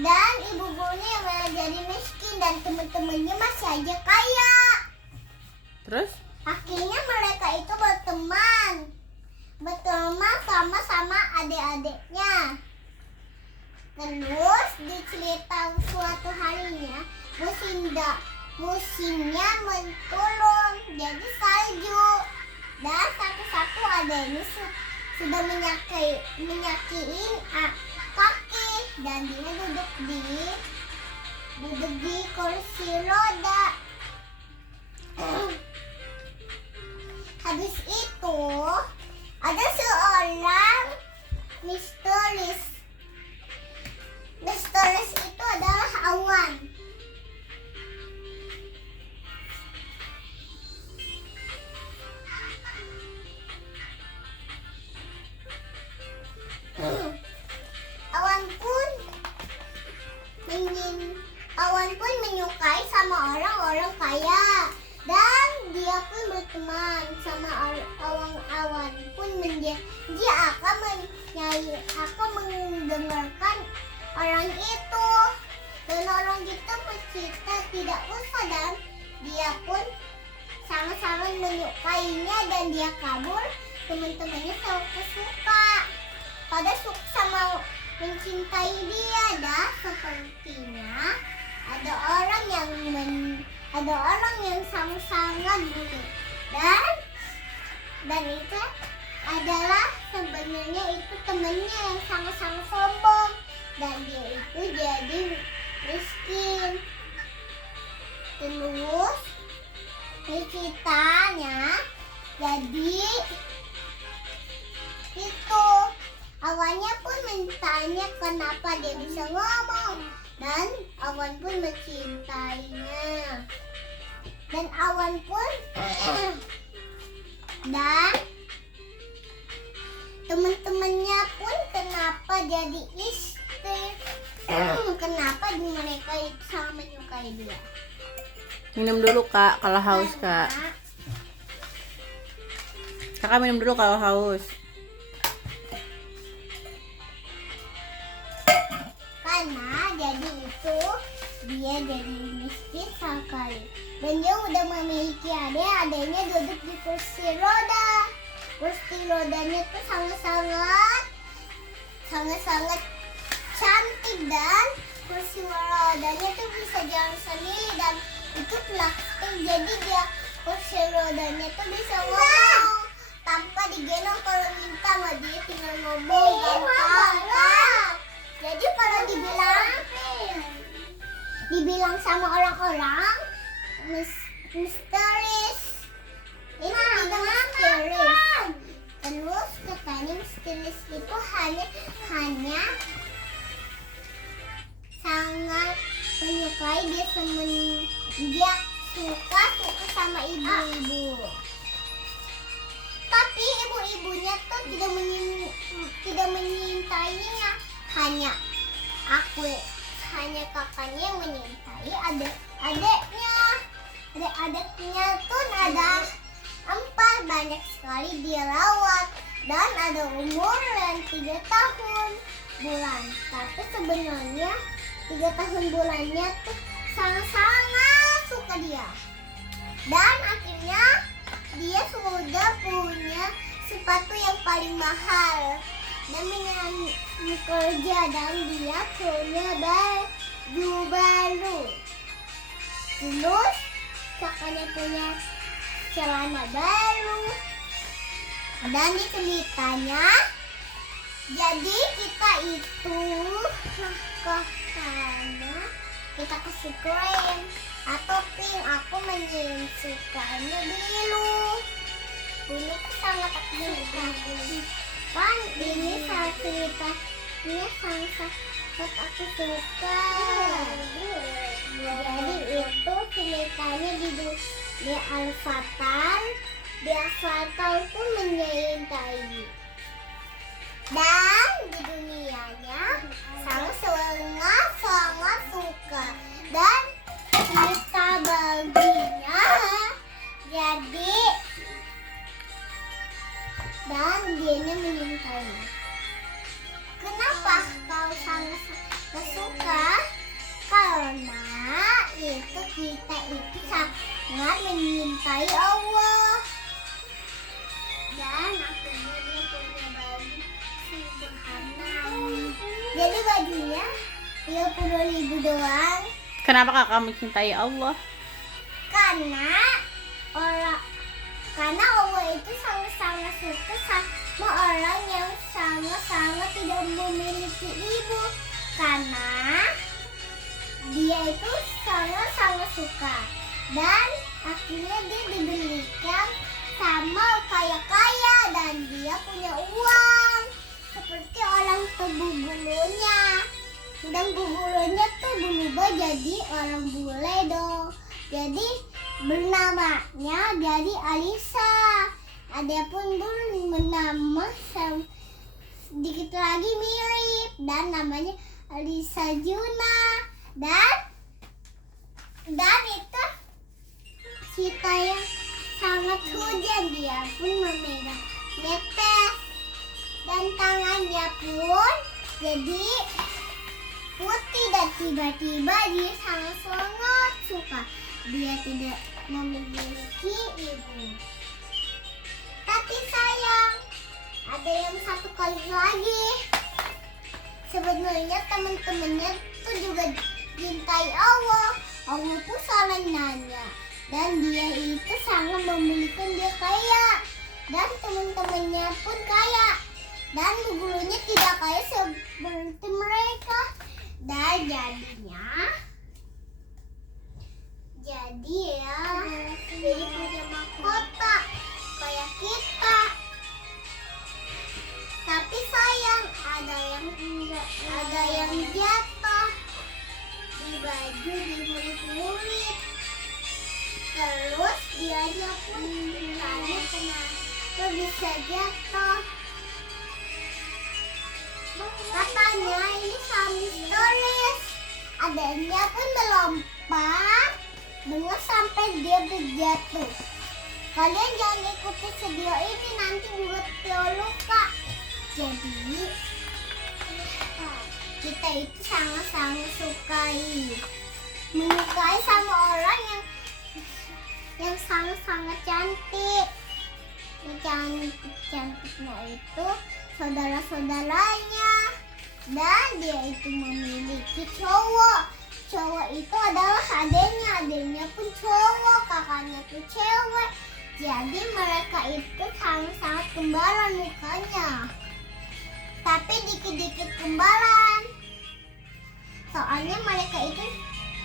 Dan ibu gurunya yang malah jadi miskin dan teman-temannya masih aja kaya. Terus? Akhirnya mereka itu berteman sama adik-adiknya. Terus dicerita suatu harinya musimnya menurun jadi salju, dan satu-satu adanya sudah menyakiin kaki, dan dia duduk di kursi roda. Habis itu ada seorang misteris. Misteris itu adalah awan. Awan pun menyukai sama orang-orang kaya, dan dia pun berteman sama awan pun menjanji akan mendengarkan orang itu, dan orang itu bercerita tidak usah, dan dia pun sangat-sangat menyukainya, dan dia kabur. Teman-temannya selalu suka sama mencintai dia, dan sepertinya ada orang yang sangat buruk, dan itu adalah sebenarnya itu temannya yang sangat-sangat sombong, dan dia itu jadi miskin. Terus ceritanya jadi itu awannya pun mintanya kenapa dia bisa ngomong, dan awan pun mencintainya, dan awan pun dan teman-temannya pun kenapa jadi istri, kenapa mereka itu sangat menyukai dia. Minum dulu kak kalau haus kak. Kakak minum dulu kalau haus. Karena jadi itu dia jadi miskin sekali, dan dia udah memiliki adiknya duduk di kursi roda. Kursi rodanya tuh sangat cantik, dan kursi rodanya tuh bisa jalan sendiri, dan itu plastik, jadi dia kursi rodanya tuh bisa ngomong tanpa digendong. Kalau minta sama dia tinggal ngomong gampang. Jadi kalau dibilang sama orang-orang misteris, ini tidak misteris. Terus katanya misteris itu hanya sangat menyukai dia suka sama ibu-ibu. Tapi ibu-ibunya tuh tidak menyintainya, hanya kakaknya yang menyintai adiknya. Adik-adiknya tuh ada 4, banyak sekali dia rawat, dan ada umur yang 3 tahun bulan. Tapi sebenarnya 3 tahun bulannya tuh sangat suka dia, dan akhirnya dia sudah punya sepatu yang paling mahal, dan kerja, dan dia punya baju baru. Terus kakaknya punya celana baru, dan di ceritanya jadi kita itu karena kita kasih krim atau pink. Aku menyukainya biru. Biru tuh sangat aku suka. Kan ini ceritanya sangat aku suka. Jadi itu ceritanya di Al-Fatal. Di Al-Fatal pun menyintai, dan di dunianya sangat suka, dan cerita baginya jadi, dan dianya menyintai. Kenapa kau sangat suka? hanya 30.000 doang. Kenapa kakak mencintai Allah? Karena Allah itu sangat-sangat suka sama orang yang sama-sama tidak memiliki ibu. Karena dia itu sangat-sangat suka. Dan akhirnya dia dibelikan sama kaya-kaya dan dia punya uang. Seperti orang tubuh bulunya. Dan bulunya tuh berubah jadi orang bule dong. Jadi bernamanya jadi Alisa. Ada pun bernama sedikit lagi mirip dan namanya Alisa Juna. Dan itu Sita yang sangat hujan, dia pun memegang netes dan tangannya pun jadi putih dan tiba-tiba dia sangat suka. Dia tidak memiliki ibu. Tapi sayang, ada yang satu kali lagi. Sebenarnya teman-temannya tuh juga cintai Allah. Allah pun salah nanya. Dan dia itu sangat memilikan dia kaya. Dan teman-temannya pun kaya. Dan gurunya tidak kaya seperti mereka. Dan jadi dia punya mahkota kayak kita. Tapi sayang ada yang jatuh di baju di murid-murid. Terus dia pun tanya kenapa bisa jatuh. Katanya ini misterius. Adanya pun melompat dengan sampai dia berjatuh. Kalian jangan ikuti video ini, nanti juga luka. Jadi kita itu sangat-sangat menyukai sama orang yang sangat-sangat cantik. Yang cantiknya itu saudara-saudaranya. Dan dia itu memiliki cowok. Cowok itu adalah adiknya pun cowok, kakaknya tuh cewek. Jadi mereka itu sangat kembaran mukanya. Tapi dikit-dikit kembaran. Soalnya mereka itu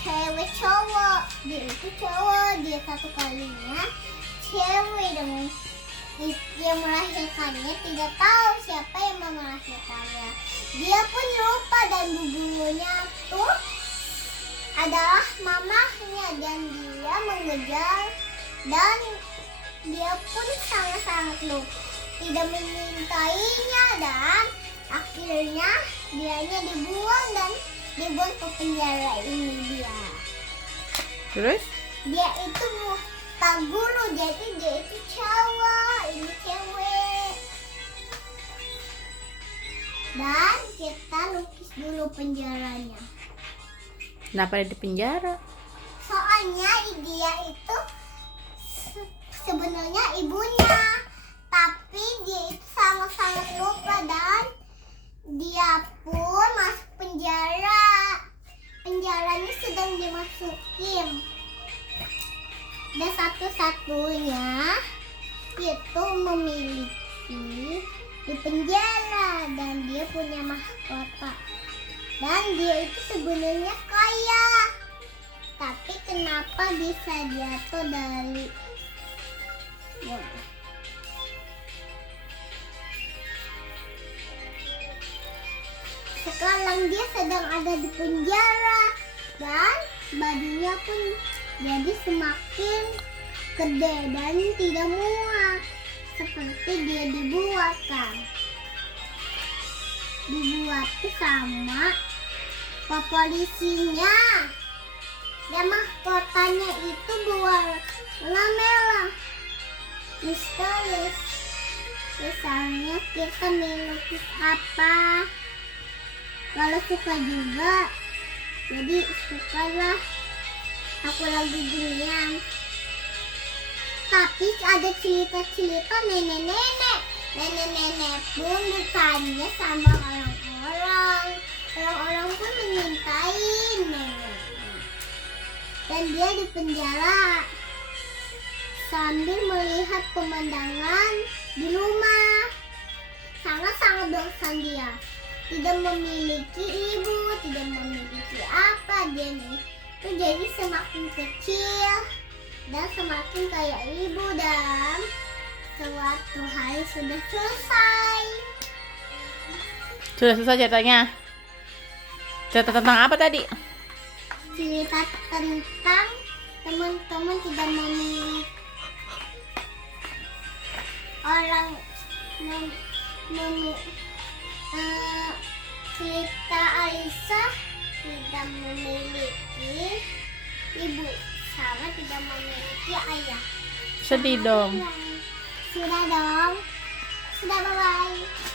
cewek cowok. Dia itu cowok, dia satu kalinya cewek. Dan yang melahirkannya tidak tahu siapa yang melahirkannya. Dia pun lupa dan gurunya tuh adalah mamahnya dan dia mengejar dan dia pun sangat-sangat lupa tidak menyintainya dan akhirnya dianya dibuang ke penjara ini dia. Terus? Dia itu tak guru, jadi dia itu cowok, ini cewek. Dan kita lukis dulu penjaranya. Kenapa dia di penjara? Soalnya dia itu sebenarnya ibunya, tapi dia itu sangat-sangat lupa dan dia pun masuk penjara. Penjaranya sedang dimasukin. Dan satu-satunya itu memiliki di penjara dan dia punya mahkota. Dan dia itu sebenarnya kaya. Tapi kenapa bisa jatuh dari sekarang dia sedang ada di penjara dan bajunya pun jadi semakin gede dan tidak muat seperti dia dibuat sama polisinya. Dan mahkotanya itu berwarna merah misterius. Misalnya kita melukis apa, kalau suka juga jadi sukalah. Aku lagi ginian. Tapi ada cerita-cerita nenek-nenek pun bertanya sama orang-orang Orang-orang pun menyintai nenek. Dan dia di penjara sambil melihat pemandangan di rumah. Sangat-sangat bosan dia. Tidak memiliki ibu, tidak memiliki apa. Dia nih itu jadi semakin kecil dan semakin kayak ibu, dan suatu hari sudah selesai. Sudah selesai ceritanya. Cerita tentang apa tadi? Cerita tentang teman-teman tidak memiliki orang cerita Alisa tidak memiliki ibu sama tidak memiliki ayah. Sedih dong. Sudah dong. Sudah, bye-bye.